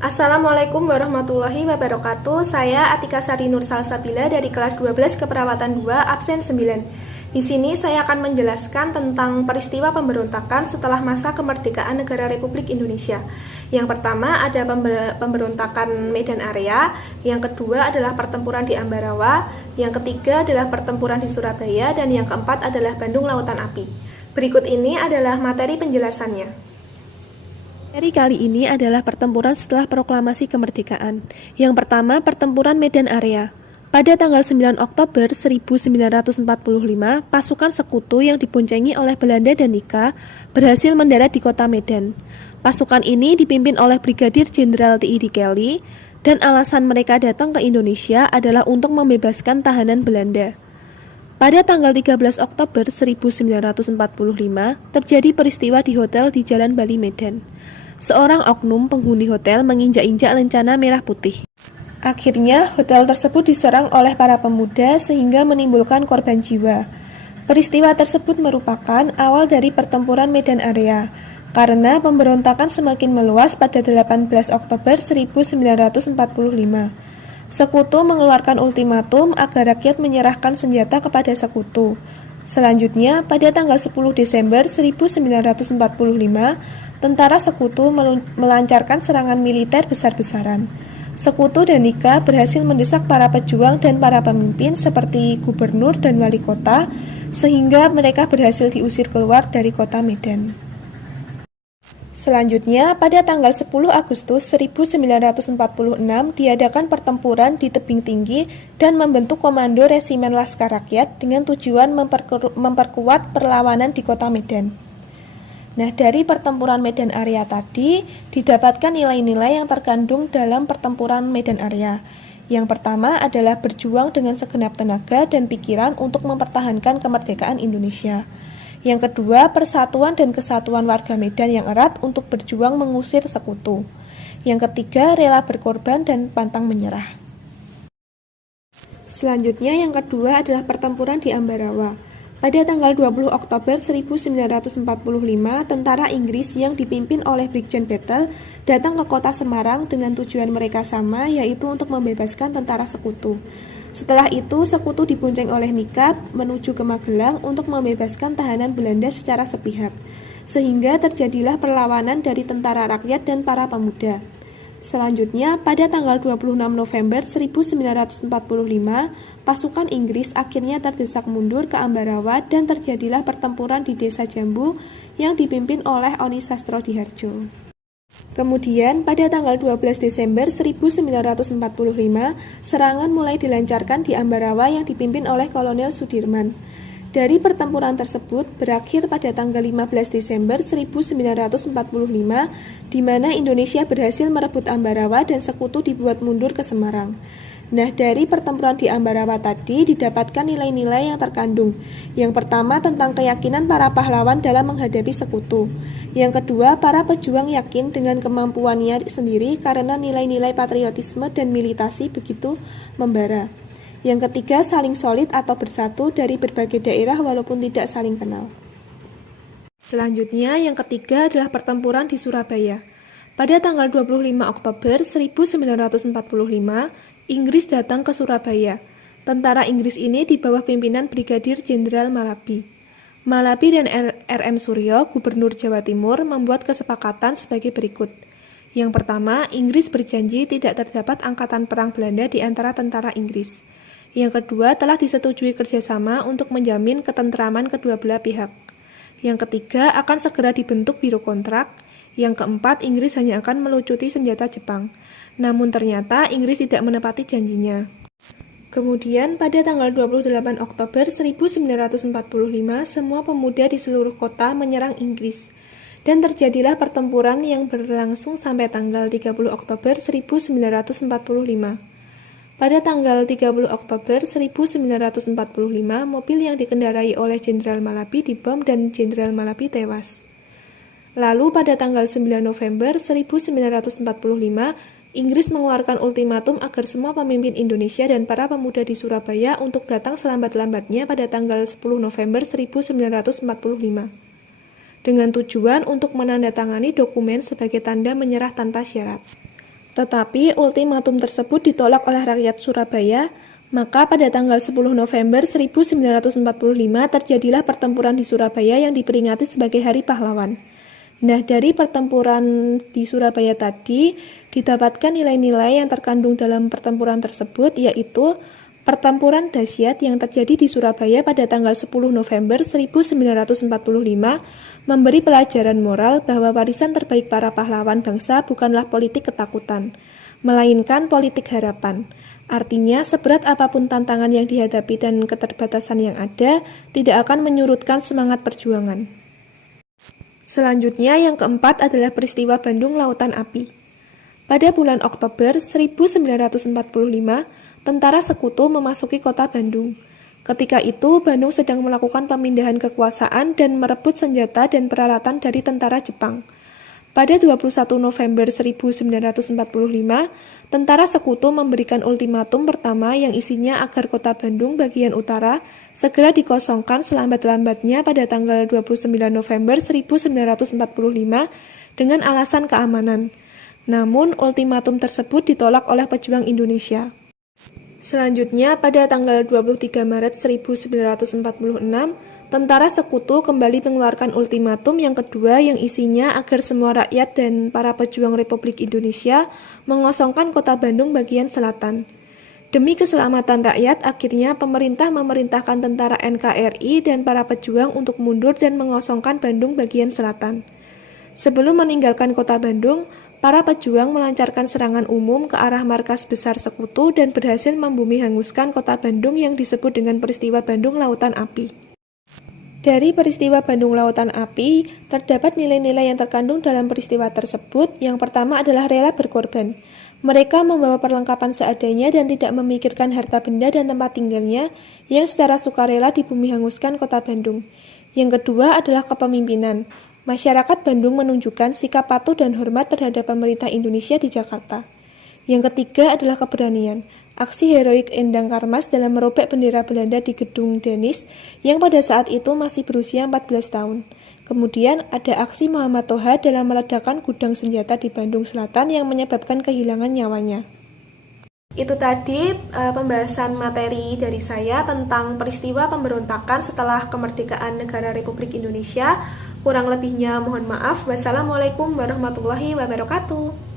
Assalamualaikum warahmatullahi wabarakatuh. Saya Atika Sari Nur Salsabila dari kelas 12 Keperawatan 2 absen 9. Di sini saya akan menjelaskan tentang peristiwa pemberontakan setelah masa kemerdekaan negara Republik Indonesia. Yang pertama ada pemberontakan Medan Area, yang kedua adalah pertempuran di Ambarawa, yang ketiga adalah pertempuran di Surabaya, dan yang keempat adalah Bandung Lautan Api. Berikut ini adalah materi penjelasannya. Materi kali ini adalah pertempuran setelah proklamasi kemerdekaan. Yang pertama, pertempuran Medan Area. Pada tanggal 9 Oktober 1945, pasukan sekutu yang diboncengi oleh Belanda dan Nika berhasil mendarat di kota Medan. Pasukan ini dipimpin oleh Brigadir Jenderal T.I. Kelly, dan alasan mereka datang ke Indonesia adalah untuk membebaskan tahanan Belanda. Pada tanggal 13 Oktober 1945, terjadi peristiwa di hotel di Jalan Bali, Medan. Seorang oknum penghuni hotel menginjak-injak lencana merah putih. Akhirnya, hotel tersebut diserang oleh para pemuda sehingga menimbulkan korban jiwa. Peristiwa tersebut merupakan awal dari pertempuran Medan Area, karena pemberontakan semakin meluas pada 18 Oktober 1945. Sekutu mengeluarkan ultimatum agar rakyat menyerahkan senjata kepada sekutu. Selanjutnya, pada tanggal 10 Desember 1945, tentara sekutu melancarkan serangan militer besar-besaran. Sekutu dan Nika berhasil mendesak para pejuang dan para pemimpin seperti gubernur dan wali kota, sehingga mereka berhasil diusir keluar dari kota Medan. Selanjutnya, pada tanggal 10 Agustus 1946 diadakan pertempuran di tebing tinggi dan membentuk Komando Resimen Laskar Rakyat dengan tujuan memperkuat perlawanan di kota Medan. Nah, dari pertempuran Medan Area tadi didapatkan nilai-nilai yang terkandung dalam pertempuran Medan Area. Yang pertama adalah berjuang dengan segenap tenaga dan pikiran untuk mempertahankan kemerdekaan Indonesia. Yang kedua, persatuan dan kesatuan warga Medan yang erat untuk berjuang mengusir sekutu. Yang ketiga, rela berkorban dan pantang menyerah. Selanjutnya, yang kedua adalah pertempuran di Ambarawa. Pada tanggal 20 Oktober 1945, tentara Inggris yang dipimpin oleh Brigjen Battle datang ke kota Semarang dengan tujuan mereka sama, yaitu untuk membebaskan tentara sekutu. Setelah itu, sekutu dibonceng oleh Nika menuju ke Magelang untuk membebaskan tahanan Belanda secara sepihak, sehingga terjadilah perlawanan dari tentara rakyat dan para pemuda. Selanjutnya, pada tanggal 26 November 1945, pasukan Inggris akhirnya terdesak mundur ke Ambarawa dan terjadilah pertempuran di Desa Jambu yang dipimpin oleh Oni Sastrodihardjo. Kemudian, pada tanggal 12 Desember 1945, serangan mulai dilancarkan di Ambarawa yang dipimpin oleh Kolonel Sudirman. Dari pertempuran tersebut berakhir pada tanggal 15 Desember 1945, di mana Indonesia berhasil merebut Ambarawa dan sekutu dibuat mundur ke Semarang. Nah, dari pertempuran di Ambarawa tadi didapatkan nilai-nilai yang terkandung. Yang pertama tentang keyakinan para pahlawan dalam menghadapi sekutu. Yang kedua, para pejuang yakin dengan kemampuannya sendiri karena nilai-nilai patriotisme dan militasi begitu membara. Yang ketiga, saling solid atau bersatu dari berbagai daerah walaupun tidak saling kenal. Selanjutnya, yang ketiga adalah pertempuran di Surabaya. Pada tanggal 25 Oktober 1945, Inggris datang ke Surabaya. Tentara Inggris ini di bawah pimpinan Brigadir Jenderal Malabi. Malabi dan R.M. Suryo, Gubernur Jawa Timur, membuat kesepakatan sebagai berikut. Yang pertama, Inggris berjanji tidak terdapat angkatan perang Belanda di antara tentara Inggris. Yang kedua, telah disetujui kerjasama untuk menjamin ketentraman kedua belah pihak. Yang ketiga, akan segera dibentuk biro kontrak. Yang keempat, Inggris hanya akan melucuti senjata Jepang. Namun ternyata Inggris tidak menepati janjinya. Kemudian pada tanggal 28 Oktober 1945, semua pemuda di seluruh kota menyerang Inggris. Dan terjadilah pertempuran yang berlangsung sampai tanggal 30 Oktober 1945. Pada tanggal 30 Oktober 1945, mobil yang dikendarai oleh Jenderal Malabi dibom dan Jenderal Malabi tewas. Lalu pada tanggal 9 November 1945, Inggris mengeluarkan ultimatum agar semua pemimpin Indonesia dan para pemuda di Surabaya untuk datang selambat-lambatnya pada tanggal 10 November 1945. Dengan tujuan untuk menandatangani dokumen sebagai tanda menyerah tanpa syarat. Tetapi ultimatum tersebut ditolak oleh rakyat Surabaya, maka pada tanggal 10 November 1945 terjadilah pertempuran di Surabaya yang diperingati sebagai Hari Pahlawan. Nah, dari pertempuran di Surabaya tadi didapatkan nilai-nilai yang terkandung dalam pertempuran tersebut, yaitu pertempuran dahsyat yang terjadi di Surabaya pada tanggal 10 November 1945 memberi pelajaran moral bahwa warisan terbaik para pahlawan bangsa bukanlah politik ketakutan, melainkan politik harapan. Artinya, seberat apapun tantangan yang dihadapi dan keterbatasan yang ada, tidak akan menyurutkan semangat perjuangan. Selanjutnya, yang keempat adalah peristiwa Bandung Lautan Api. Pada bulan Oktober 1945, tentara sekutu memasuki kota Bandung. Ketika itu, Bandung sedang melakukan pemindahan kekuasaan dan merebut senjata dan peralatan dari tentara Jepang. Pada 21 November 1945, tentara sekutu memberikan ultimatum pertama yang isinya agar kota Bandung bagian utara segera dikosongkan selambat-lambatnya pada tanggal 29 November 1945 dengan alasan keamanan. Namun, ultimatum tersebut ditolak oleh pejuang Indonesia. Selanjutnya, pada tanggal 23 Maret 1946, tentara sekutu kembali mengeluarkan ultimatum yang kedua yang isinya agar semua rakyat dan para pejuang Republik Indonesia mengosongkan kota Bandung bagian selatan. Demi keselamatan rakyat, akhirnya pemerintah memerintahkan tentara NKRI dan para pejuang untuk mundur dan mengosongkan Bandung bagian selatan. Sebelum meninggalkan kota Bandung, para pejuang melancarkan serangan umum ke arah markas besar sekutu dan berhasil membumi hanguskan kota Bandung yang disebut dengan peristiwa Bandung Lautan Api. Dari peristiwa Bandung Lautan Api, terdapat nilai-nilai yang terkandung dalam peristiwa tersebut. Yang pertama adalah rela berkorban. Mereka membawa perlengkapan seadanya dan tidak memikirkan harta benda dan tempat tinggalnya yang secara sukarela dibumi hanguskan kota Bandung. Yang kedua adalah kepemimpinan. Masyarakat Bandung menunjukkan sikap patuh dan hormat terhadap pemerintah Indonesia di Jakarta. Yang ketiga adalah keberanian. Aksi heroik Endang Karmas dalam merobek bendera Belanda di Gedung Denis yang pada saat itu masih berusia 14 tahun. Kemudian ada aksi Muhammad Toha dalam meledakkan gudang senjata di Bandung Selatan yang menyebabkan kehilangan nyawanya. Itu tadi pembahasan materi dari saya tentang peristiwa pemberontakan setelah kemerdekaan negara Republik Indonesia. Kurang lebihnya mohon maaf. Wassalamualaikum warahmatullahi wabarakatuh.